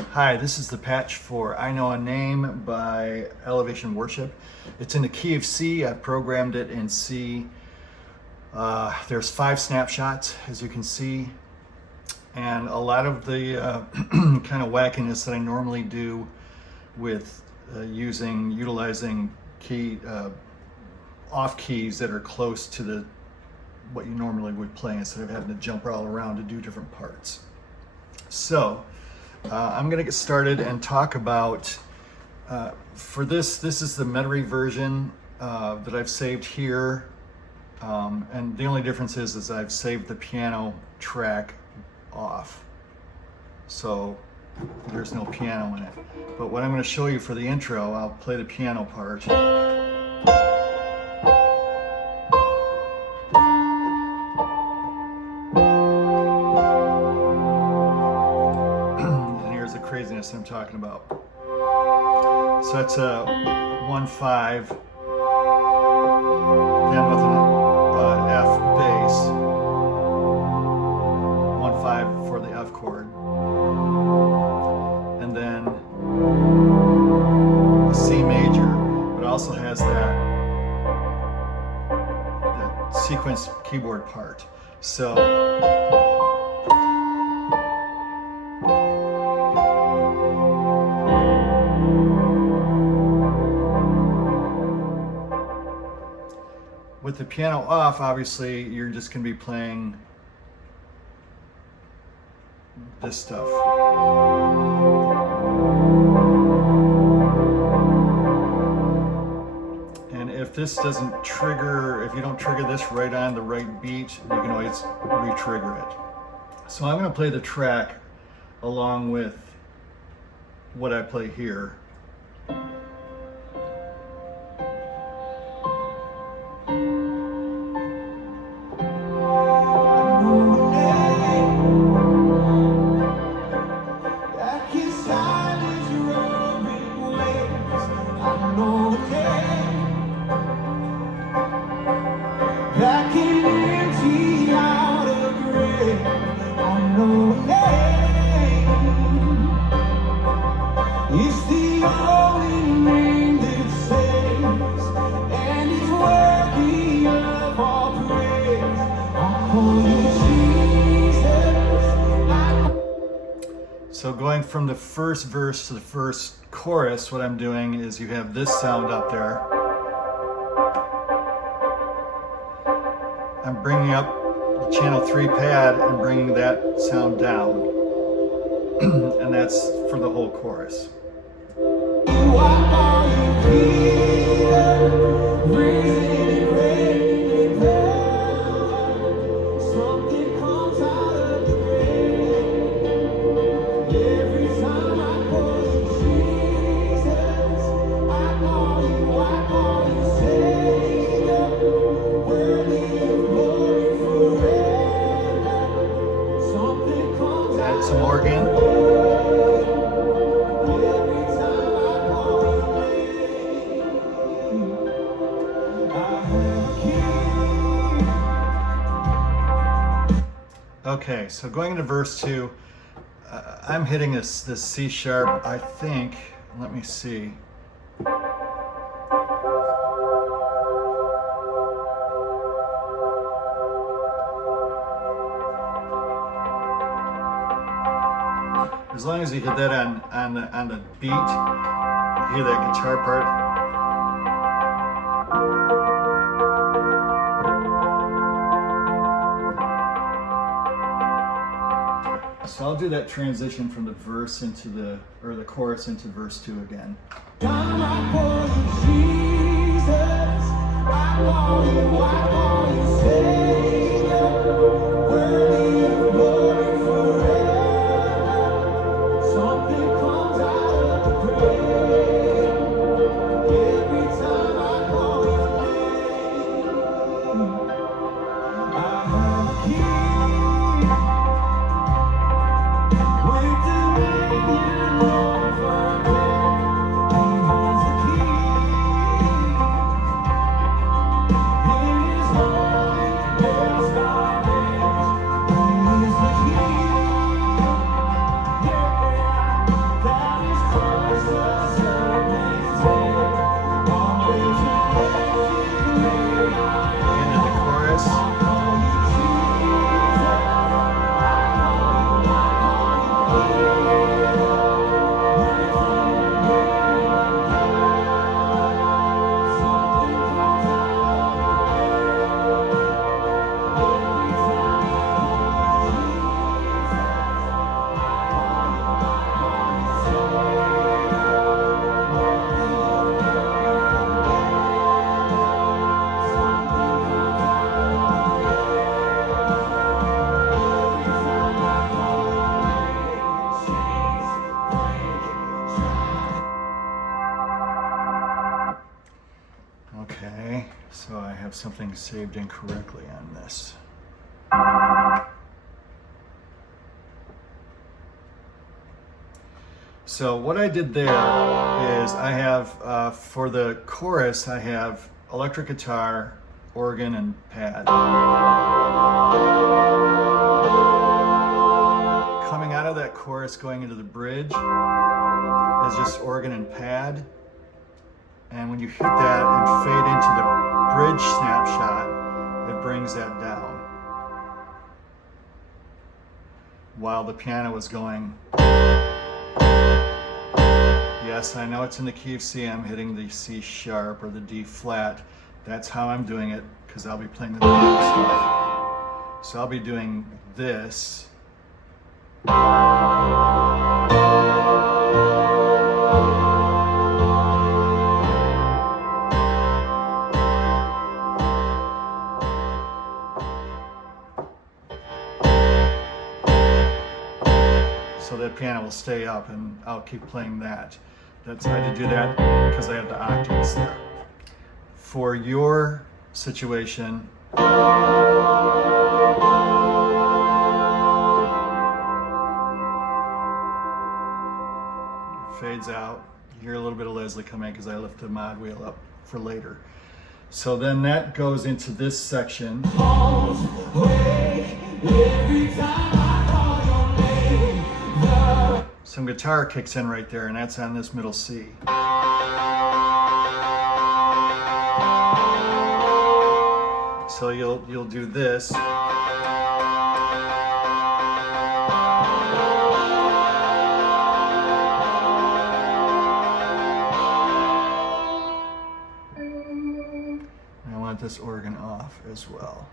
Hi, this is the patch for I Know a Name by Elevation Worship. It's in the key of C. I programmed it in C. There's 5 snapshots, as you can see, and a lot of the kind of wackiness that I normally do with utilizing key off keys that are close to what you normally would play instead of having to jump all around to do different parts. So I'm going to get started and talk about, for this is the Metairie version that I've saved here, and the only difference is I've saved the piano track off, so there's no piano in it. But what I'm going to show you for the intro, I'll play the piano part. Craziness I'm talking about. So that's a 1-5, then with an F bass, 1-5 for the F chord, and then a C major, but also has that sequence keyboard part. So with the piano off, obviously, you're just going to be playing this stuff. And if this doesn't trigger, if you don't trigger this right on the right beat, you can always re-trigger it. So I'm going to play the track along with what I play here. So going from the first verse to the first chorus, what I'm doing is you have this sound up there. I'm bringing up the channel 3 pad and bringing that sound down. And that's for the whole chorus. Some organ. Okay, so going into verse 2, I'm hitting this C sharp, I think. Let me see. As long as you hit that on the beat, you hear that guitar part. So I'll do that transition from the verse into the chorus into verse 2 again. something saved incorrectly on this. So what I did there is I have, for the chorus, I have electric guitar, organ, and pad. Coming out of that chorus, going into the bridge, is just organ and pad. And when you hit that and fade into the bridge snapshot, it brings that down. While the piano is going. Yes, I know it's in the key of C. I'm hitting the C sharp or the D flat. That's how I'm doing it, because I'll be playing the piano stuff. So I'll be doing this. So that piano will stay up, and I'll keep playing that. I had to do that because I have the octaves there. For your situation, fades out. You hear a little bit of Leslie come in because I lift the mod wheel up for later. So then that goes into this section. Some guitar kicks in right there, and that's on this middle C. So you'll do this. I want this organ off as well.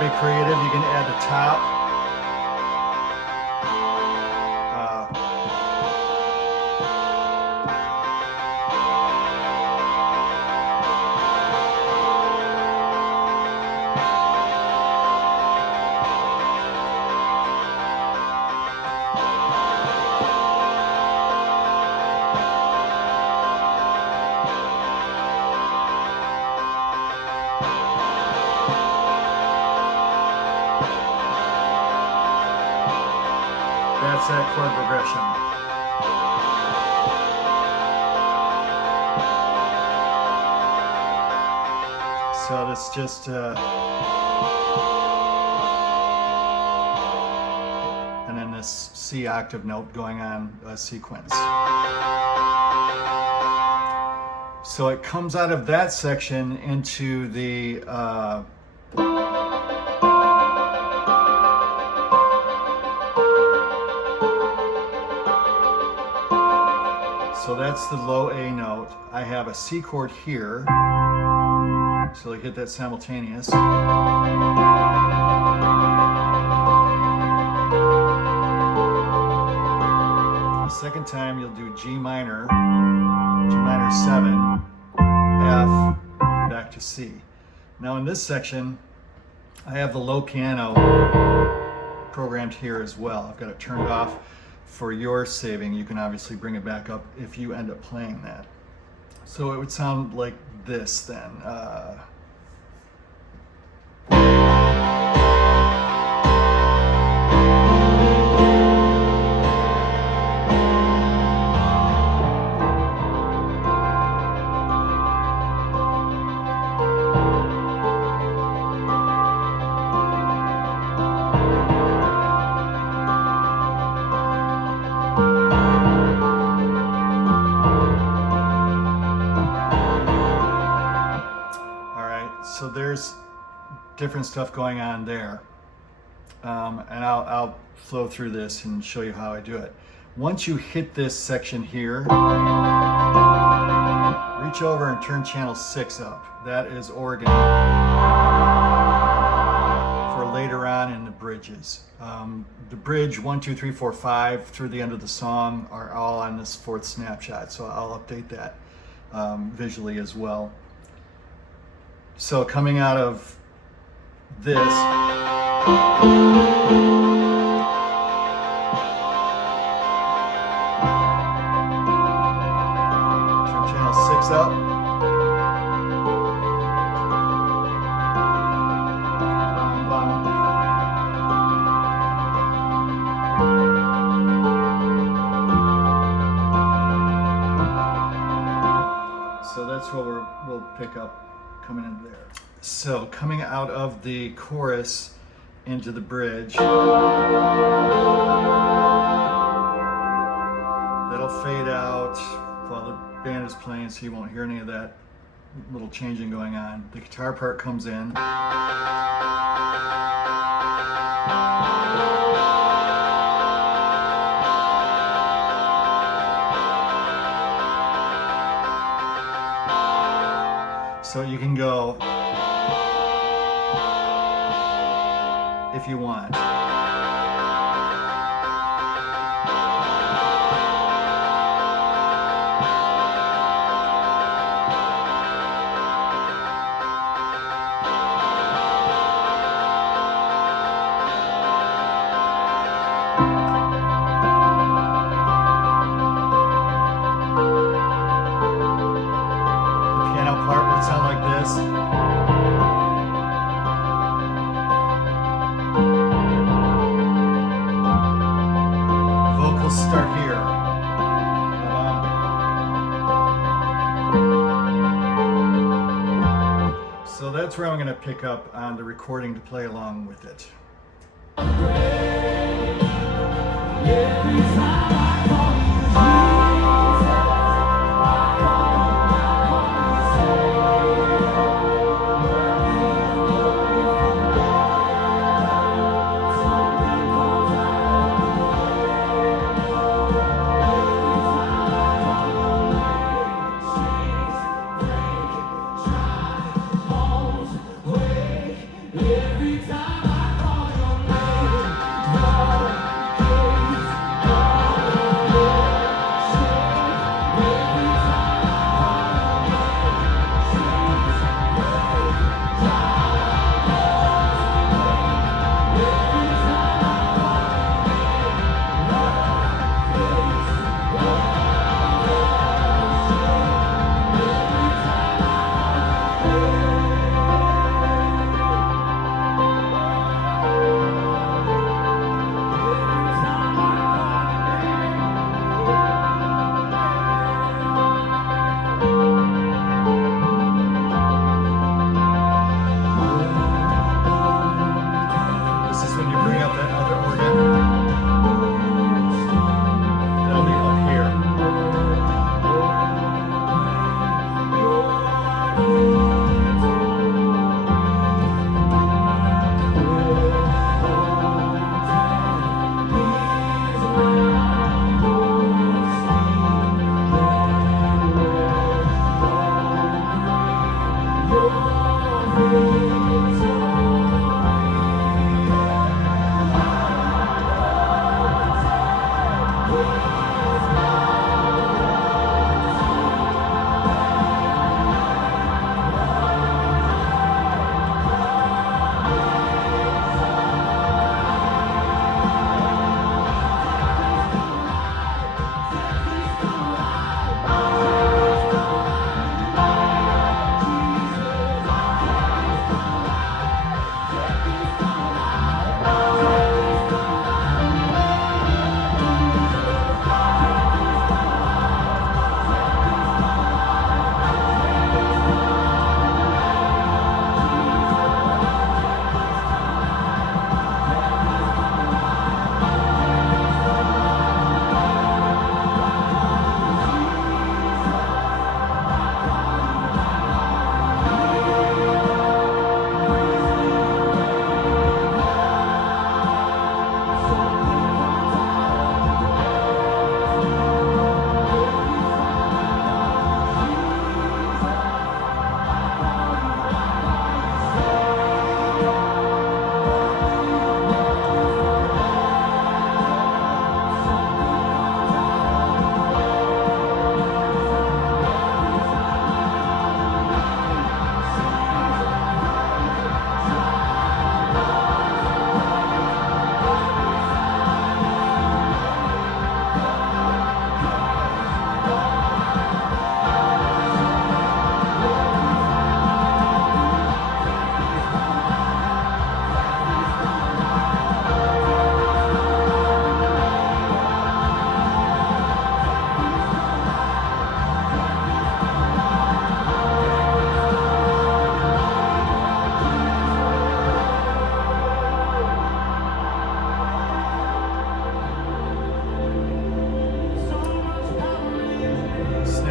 Be creative, you can add the top. That's that chord progression. So that's just and then this C octave note going on a sequence. So it comes out of that section into the so that's the low A note. I have a C chord here, so I hit that simultaneous. The second time you'll do G minor 7, F, back to C. Now in this section, I have the low piano programmed here as well. I've got it turned off. For your saving, you can obviously bring it back up if you end up playing that. So it would sound like this then. So there's different stuff going on there, and I'll flow through this and show you how I do it. Once you hit this section here, reach over and turn channel 6 up. That is organ for later on in the bridges. The bridge 1, 2, 3, 4, 5 through the end of the song are all on this 4th snapshot, so I'll update that visually as well So coming out of this, turn channel 6 up. So that's what we'll pick up coming in there. So coming out of the chorus into the bridge, that'll fade out while the band is playing, so you won't hear any of that little changing going on. The guitar part comes in. So you can go if you want. Part would sound like this. Vocals start here. So that's where I'm going to pick up on the recording to play along with it. Every time I call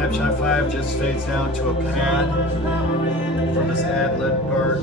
Snapshot 5 just fades down to a pad for this ad-lib part.